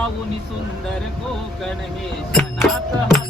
Gown सुंदर कोकण हे सनात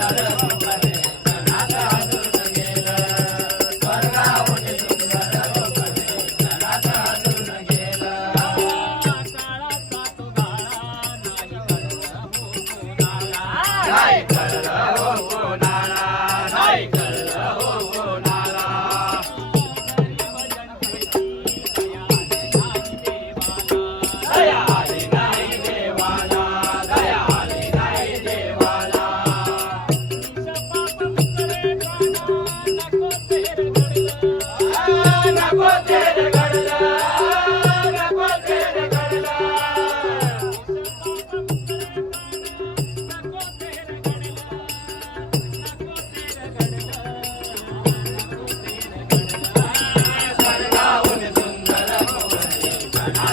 Thank you.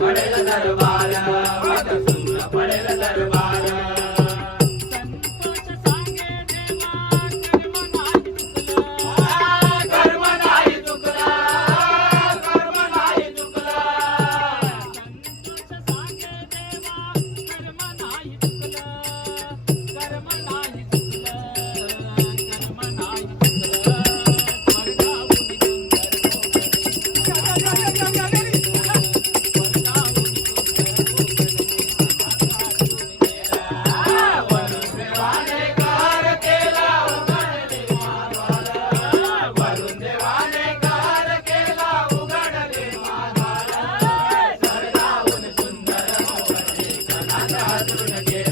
పడల దర్బార పడల దర్బార Thank you.